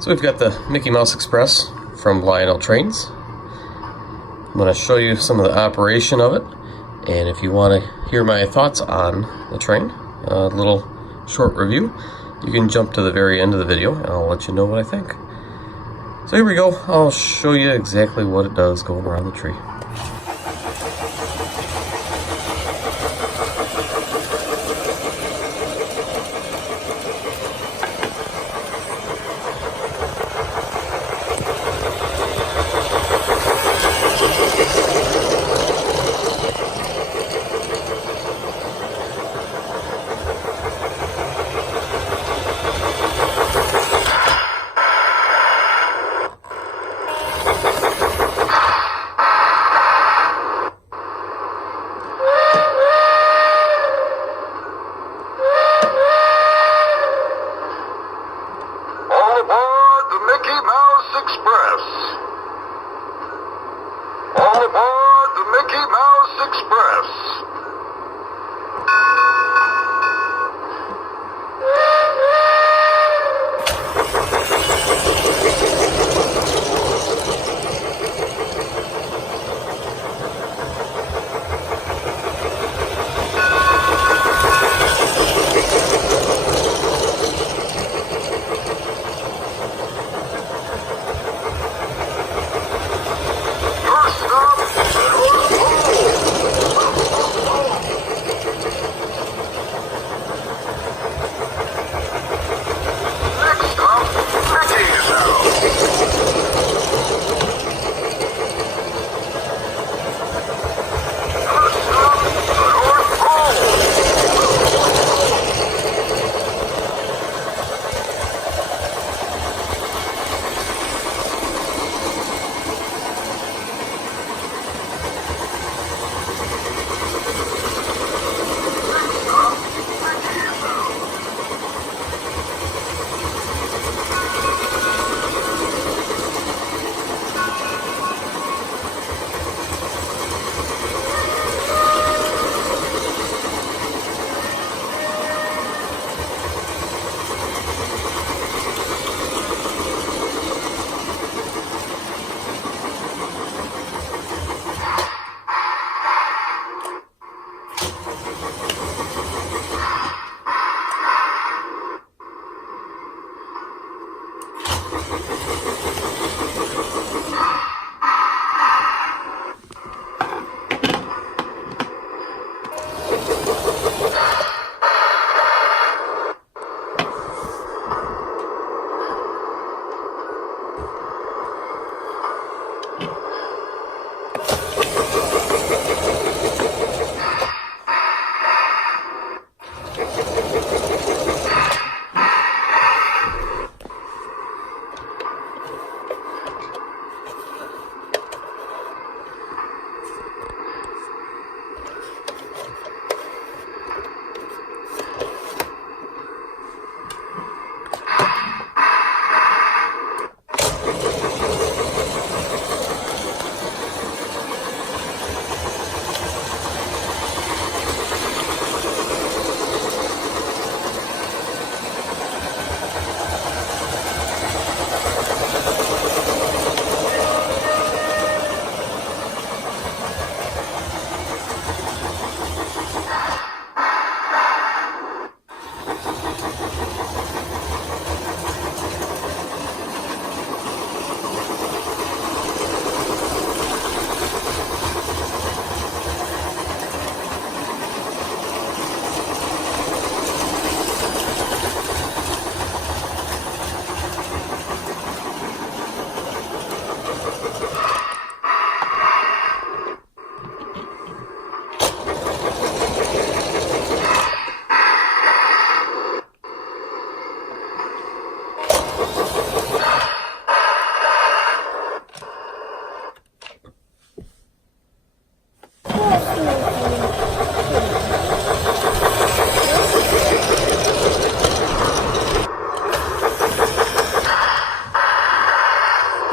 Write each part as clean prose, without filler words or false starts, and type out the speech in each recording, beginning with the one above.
So we've got the Mickey Mouse Express from Lionel Trains. I'm going to show you some of the operation of it, and if you want to hear my thoughts on the train, a little short review, you can jump to the very end of the video and I'll let you know what I think. So here we go. I'll show you exactly what it does going around the tree. All aboard the Mickey Mouse Express.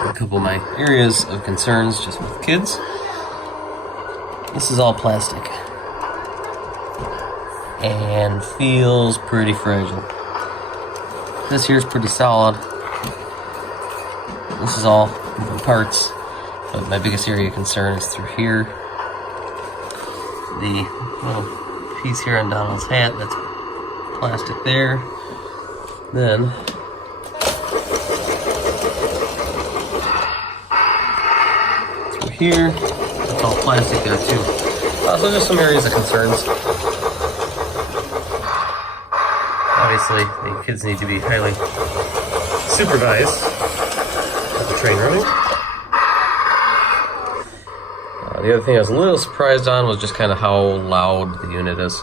A couple of my areas of concerns just with kids. This is all plastic and feels pretty fragile. This here's pretty solid. this is all moving parts, but my biggest area of concern is through here. The little piece here on Donald's hat, that's plastic there. Then through here, it's all plastic there too. So just some areas of concerns. Obviously, the kids need to be highly supervised at the train running. The other thing I was a little surprised on was just kind of how loud the unit is.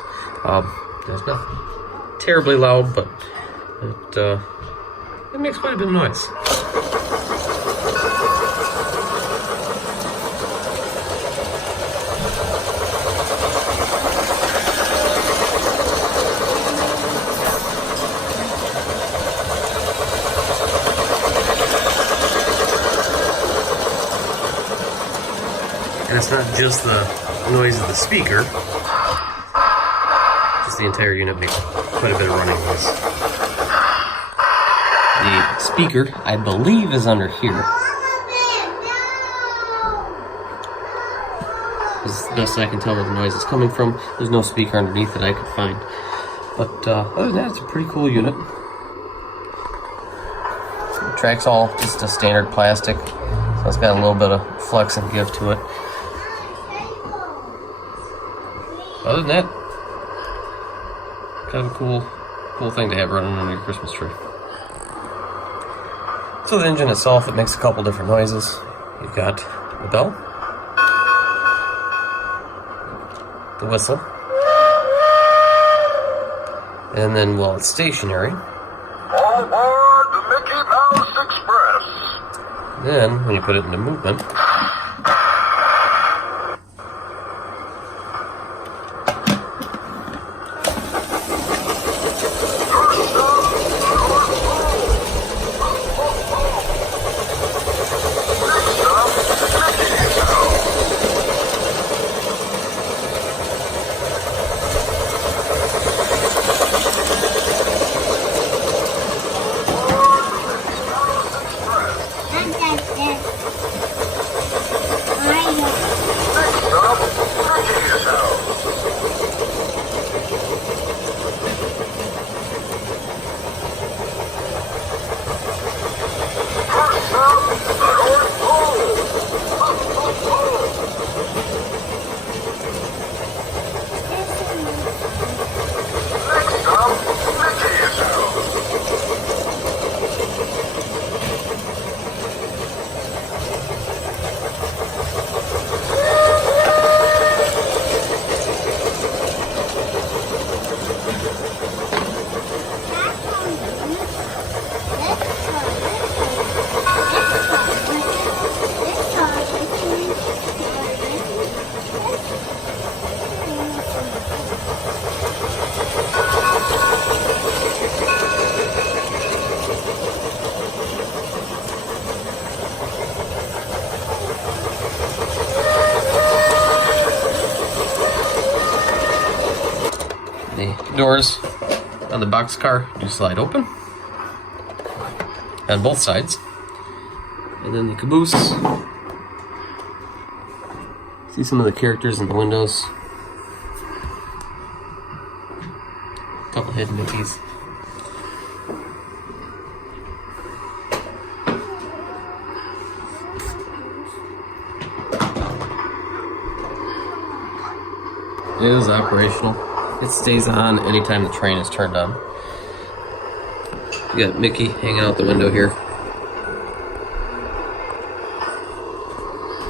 It's not terribly loud, but it makes quite a bit of noise. And it's not just the noise of the speaker, just the entire unit makes quite a bit of running noise. The speaker, I believe, is under here. This is the best I can tell where the noise is coming from. There's no speaker underneath that I could find. But other than that, it's a pretty cool unit. The track's all just a standard plastic, so it's got a little bit of flex and give to it. Other than that, kind of a cool thing to have running on your Christmas tree. So the engine itself, it makes a couple different noises. You've got the bell, the whistle, and then while it's stationary, All aboard the Mickey Mouse Express. then when you put it into movement, the doors on the boxcar do slide open on both sides, and then the caboose. See some of the characters in the windows. A couple hidden Mickeys. It is operational. It stays on anytime the train is turned on. You got Mickey hanging out the window here.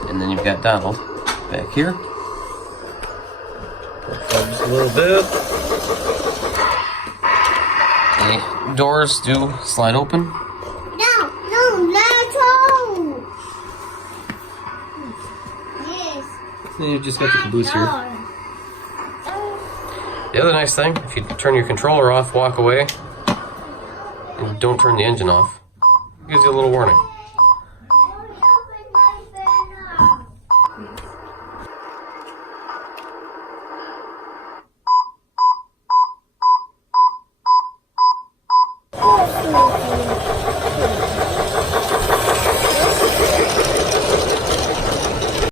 And then you've got Donald back here. Just a little bit. The doors do slide open. No, let go. Yes. Then you've just got the caboose here. The other nice thing, if you turn your controller off, walk away, and don't turn the engine off, it gives you a little warning.